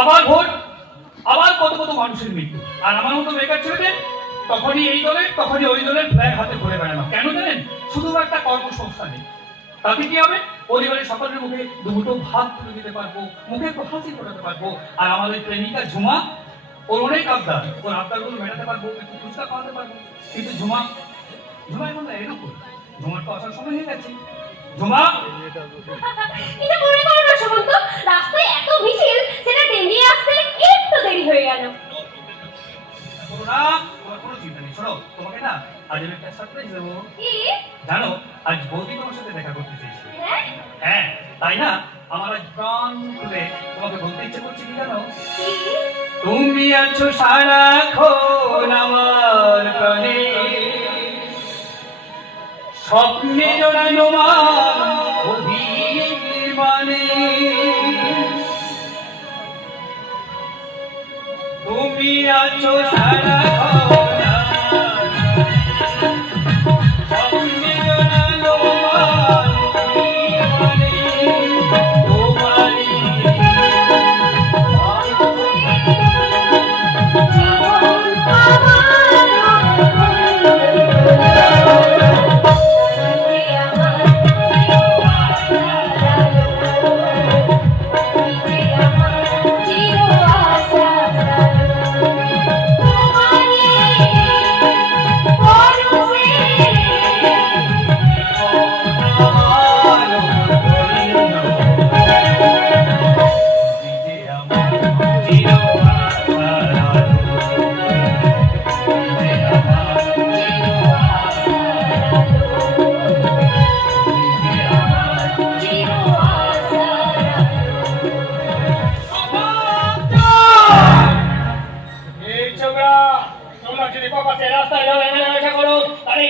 আবার ভোট, আবার কত কত মানুষের মৃত্যু। আর আমার মতো বেকার ছেলেদের তখনই এই দলের তখনই ওই দলের ফ্ল্যাগ হাতে ঘুরে বেড়ানো। কেন জানেন? শুধু একটা কর্মসংস্থান নেই। তাতে কি হবে? পরিবারের সকলের মুখে দুটো ভাত তুলে দিতে পারবো, মুখে একটু হাসি ফোটাতে পারবো। আর আমাদের প্রেমিকা ঝুমা, ওর অনেক আবদার, ওর আবদারগুলো মেটাতে পারবো, একটু ফুচকা খাওয়াতে পারবো। কিন্তু ঝুমা এখন এরকম, ঝুমার তো আসার সময় হয়ে গেছে। ঝুমা, এটা মনে করো না সুমন্ত, রাস্তায় এত মিছিল, সেটা ডেলিয়ে আসতে একটু দেরি হয়ে গেল। না, তোমার কোনো চিন্তা নেই। শোনো, তোমাকে না আজ আমি একটা সারপ্রাইজ দেবো। কি? জানো, আজ বৌদি তোমার সাথে দেখা করতে চেয়েছে। হ্যাঁ? হ্যাঁ, তাই না? আমার আজ প্রাণ খুলে তোমাকে বলতে ইচ্ছে করছে কি জানো? কি? তুমি আছো সারাক্ষণ আমার প্রাণে, স্বপ্নে জড়ানো অভিমানে। তুমি আছো সারাক্ষণ স্বপ্নে জড়ানো অভিমানে। তোমারই তোমরা যদি রাস্তায় করো তাহলে